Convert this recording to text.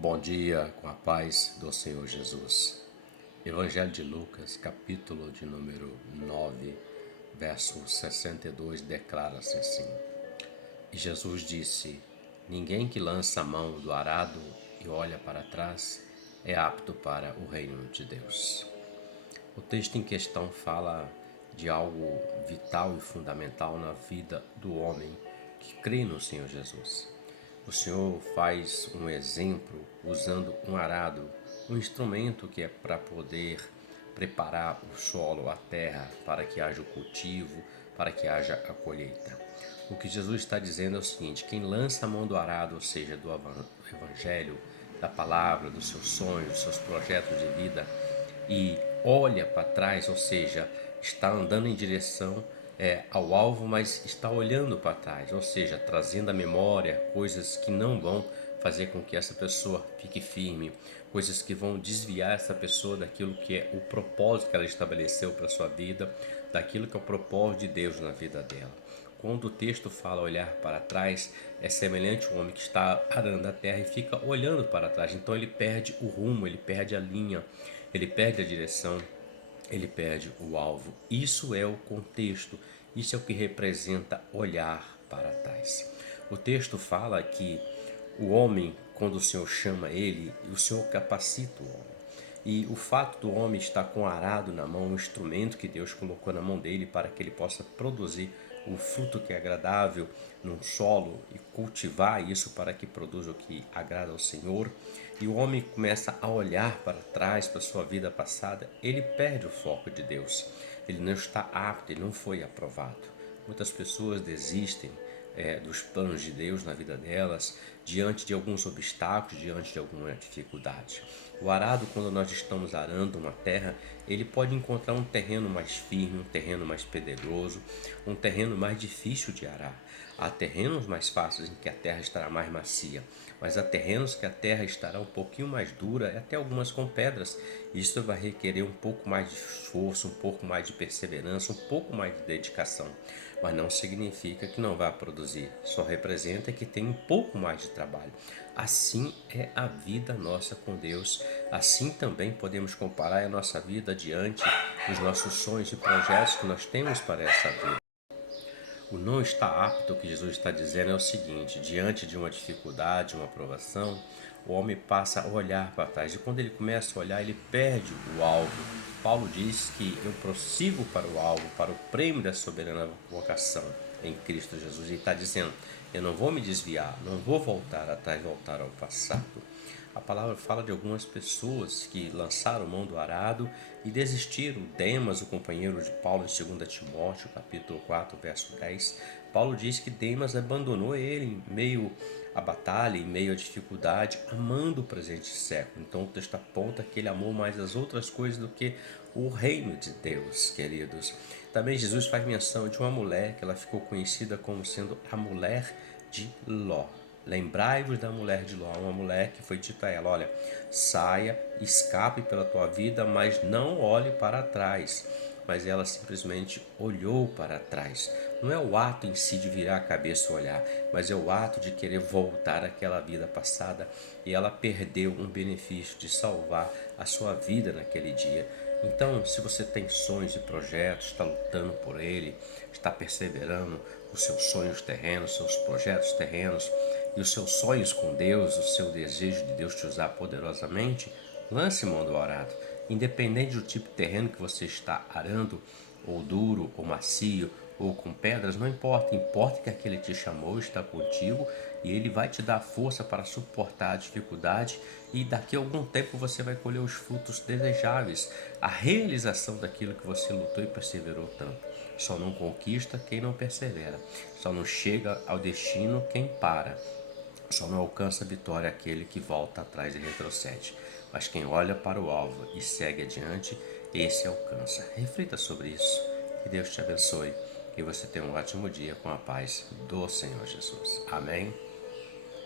Bom dia, com a paz do Senhor Jesus. Evangelho de Lucas, capítulo de número 9, verso 62, declara-se assim: E Jesus disse: Ninguém que lança a mão do arado e olha para trás é apto para o reino de Deus. O texto em questão fala de algo vital e fundamental na vida do homem que crê no Senhor Jesus. O Senhor faz um exemplo usando um arado, um instrumento que é para poder preparar o solo, a terra, para que haja o cultivo, para que haja a colheita. O que Jesus está dizendo é o seguinte: quem lança a mão do arado, ou seja, do evangelho, da palavra, dos seus sonhos, dos seus projetos de vida, e olha para trás, ou seja, está andando em direção ao alvo, mas está olhando para trás, ou seja, trazendo à memória coisas que não vão fazer com que essa pessoa fique firme, coisas que vão desviar essa pessoa daquilo que é o propósito que ela estabeleceu para a sua vida, daquilo que é o propósito de Deus na vida dela. Quando o texto fala olhar para trás, é semelhante ao homem que está arando a terra e fica olhando para trás. Então ele perde o rumo, ele perde a linha, ele perde a direção, ele perde o alvo. Isso é o contexto, isso é o que representa olhar para trás. O texto fala que o homem, quando o Senhor chama ele, o Senhor capacita o homem. E o fato do homem estar com o arado na mão, um instrumento que Deus colocou na mão dele para que ele possa produzir o fruto que é agradável num solo e cultivar isso para que produza o que agrada ao Senhor, e o homem começa a olhar para trás, para a sua vida passada, ele perde o foco de Deus. Ele não está apto, ele não foi aprovado. Muitas pessoas desistem dos planos de Deus na vida delas, diante de alguns obstáculos, diante de alguma dificuldade. O arado, quando nós estamos arando uma terra, ele pode encontrar um terreno mais firme, um terreno mais pedregoso, um terreno mais difícil de arar. Há terrenos mais fáceis em que a terra estará mais macia, mas há terrenos que a terra estará um pouquinho mais dura, até algumas com pedras. Isso vai requerer um pouco mais de esforço, um pouco mais de perseverança, um pouco mais de dedicação. Mas não significa que não vai produzir, só representa que tem um pouco mais de trabalho. Assim é a vida nossa com Deus, assim também podemos comparar a nossa vida diante dos nossos sonhos e projetos que nós temos para essa vida. O não está apto, que Jesus está dizendo, é o seguinte: diante de uma dificuldade, uma provação, o homem passa a olhar para trás, e quando ele começa a olhar, ele perde o alvo. Paulo diz que eu prossigo para o alvo, para o prêmio da soberana vocação em Cristo Jesus. Ele está dizendo: eu não vou me desviar, não vou voltar atrás, voltar ao passado. A palavra fala de algumas pessoas que lançaram mão do arado e desistiram. Demas, o companheiro de Paulo em 2 Timóteo, capítulo 4, verso 10, Paulo diz que Demas abandonou ele em meio à batalha, em meio à dificuldade, amando o presente século. Então o texto aponta que ele amou mais as outras coisas do que o reino de Deus, queridos. Também Jesus faz menção de uma mulher que ela ficou conhecida como sendo a mulher de Ló. Lembrai-vos da mulher de Ló, uma mulher que foi dita a ela: olha, saia, escape pela tua vida, mas não olhe para trás. Mas ela simplesmente olhou para trás. Não é o ato em si de virar a cabeça e olhar, mas é o ato de querer voltar àquela vida passada, e ela perdeu um benefício de salvar a sua vida naquele dia. Então, se você tem sonhos e projetos, está lutando por ele, está perseverando os seus sonhos terrenos, seus projetos terrenos e os seus sonhos com Deus, o seu desejo de Deus te usar poderosamente, lance mão do arado. Independente do tipo de terreno que você está arando, ou duro, ou macio, ou com pedras, não importa. Importa que aquele te chamou, está contigo, e ele vai te dar força para suportar a dificuldade, e daqui a algum tempo você vai colher os frutos desejáveis, a realização daquilo que você lutou e perseverou tanto. Só não conquista quem não persevera, só não chega ao destino quem para. Só não alcança a vitória aquele que volta atrás e retrocede. Mas quem olha para o alvo e segue adiante, esse alcança. Reflita sobre isso. Que Deus te abençoe. Que você tenha um ótimo dia com a paz do Senhor Jesus. Amém.